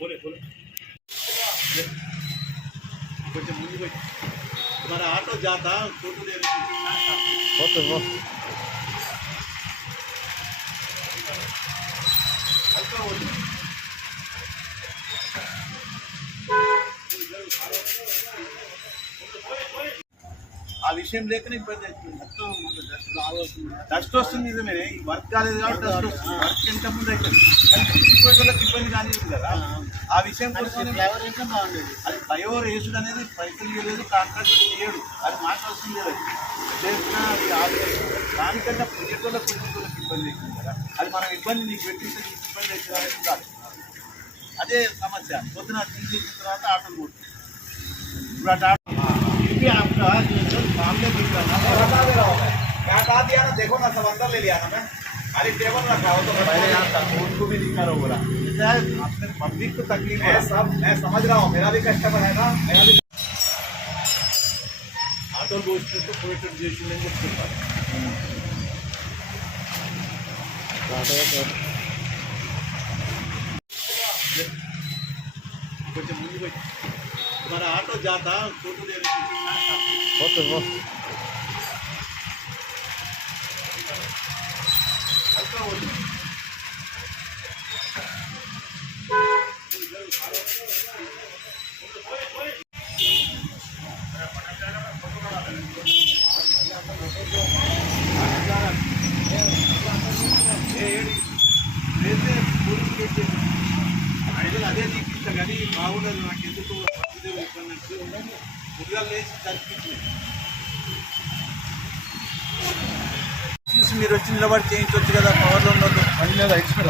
बोले बोले కొంచెం ముందు పోయి మన ఆటో జాతా ఫోటో फोटो ఆ విషయం లేకనే ఇబ్బంది అవుతుంది. డస్ట్ వస్తుంది నిజమే, ఈ వర్క్ కాలేదు కాబట్టి డస్ట్ వస్తుంది. వర్క్ ఎంత ముందు అవుతుంది వాళ్ళకి ఇబ్బంది కానీ కదా. ఆ విషయం ఫ్లైఓవర్ అయితే బాగుండేది. అది ఫ్లైఓవర్ వేసుడు అనేది పైసలు ఇవ్వలేదు, కాంట్రాక్ట్ చేయడు, అది మాట్లాడుతుంది కదా. చేసిన అది ఆగలేదు. దానికంటే ప్రజలకు ఇబ్బంది అవుతుంది కదా. అది మనం ఇబ్బంది నీకు పెట్టిస్తే నీకు ఇబ్బంది అవుతుంది అనేది ఉండాలి. అదే సమస్య. పొద్దున తీసేసిన తర్వాత ఆటోలు కొడుతుంది. ఇప్పుడు అటు आपका सामने दिख रहा है क्या बता दिया ना, देखो ना सब अंदर ले लिया ना मैं, अरे टेबल रखा हो तो पहले यहाँ तक उनको भी दिखा रहा होगा। अपने पब्लिक को तकलीफ है सब, मैं समझ रहा हूँ, मेरा भी कस्टमर है ना, मेरा भी ऑटो दोस्त को प्रोटेक्ट చేసి నేను చెప్తాను. కొంచెం ముందు పోయి మన ఆటో జాతా ఫోటో फोटो అదే తీపిస్తా కానీ బాగుండదు నాకు. ఎందుకు ఉద్యోగాలు వేసి తగ్గించింది చూసి మీరు వచ్చి నిలబడి చేయించవచ్చు కదా. పవర్లో ఉన్నట్టు బండి మీద ఎక్స్పైర్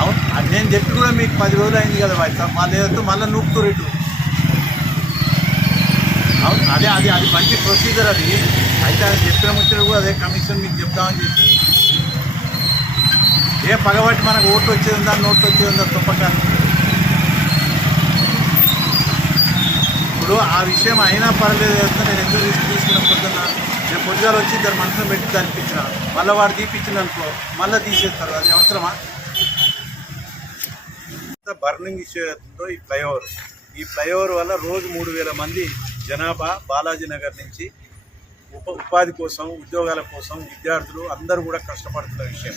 అవును, అది నేను చెప్పి కూడా మీకు 10 రోజులు అయింది కదా. మళ్ళీ ఏదో మళ్ళీ నూపుతూ రేటు. అవును, అదే అది అది మంచి ప్రొసీజర్ అది. అయితే అది చెప్పిన ముచ్చట కూడా అదే కమిషన్ మీకు చెప్తామని చెప్పి ఏ పగబట్టి మనకు ఓట్లు వచ్చేది ఉందా, నోట్లు వచ్చేది ఉందా తప్పకాన్ని. ఇప్పుడు ఆ విషయం అయినా పర్లేదు కదా. నేను ఎందుకు తీసుకున్న పొద్దున్న నేను పొద్దుగాలు వచ్చి దాని మనసులో పెట్టి దానిపించిన, మళ్ళీ వాడు తీపిచ్చిన అనుకో మళ్ళీ తీసేస్తారు. అది అవసరమా? బర్నింగ్ ఇష్యూ అవుతుందో ఈ ఫ్లైఓవర్ వల్ల రోజు 3000 మంది జనాభా బాలాజీ నగర్ నుంచి ఉపాధి కోసం, ఉద్యోగాల కోసం విద్యార్థులు అందరూ కూడా కష్టపడుతున్న విషయం.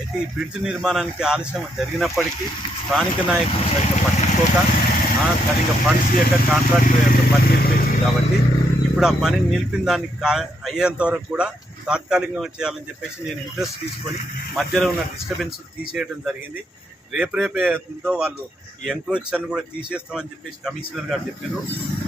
అయితే ఈ బ్రిడ్జ్ నిర్మాణానికి ఆలస్యం జరిగినప్పటికీ స్థానిక నాయకులు సరిగ్గా పట్టించుకోక, సరిగ్గా ఫండ్స్ ఇవ్వక కాంట్రాక్టర్ యొక్క పని నిలిపేసింది. కాబట్టి ఇప్పుడు ఆ పనిని నిలిపిన దానికి అయ్యేంత వరకు కూడా తాత్కాలికంగా చేయాలని చెప్పేసి నేను ఇంట్రెస్ట్ తీసుకొని మధ్యలో ఉన్న డిస్టర్బెన్స్ తీసేయడం జరిగింది. రేపే అవుతుందో వాళ్ళు ఈ ఎంక్రోచర్ని కూడా తీసేస్తామని చెప్పేసి కమిషనర్ గారు చెప్పారు.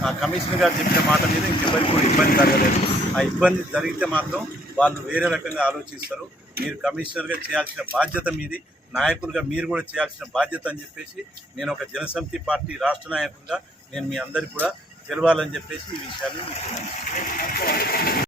ఆ కమిషనర్ గారు చెప్పిన మాట మీద ఇంకెవరికి కూడా ఇబ్బంది జరగలేదు. ఆ ఇబ్బంది జరిగితే మాత్రం వాళ్ళు వేరే రకంగా ఆలోచిస్తారు. మీరు కమిషనర్గా చేయాల్సిన బాధ్యత మీది, నాయకులుగా మీరు కూడా చేయాల్సిన బాధ్యత అని చెప్పేసి నేను ఒక జనసమితి పార్టీ రాష్ట్ర నాయకులుగా నేను మీ అందరికీ కూడా తెలవాలని చెప్పేసి ఈ విషయాన్ని మీకు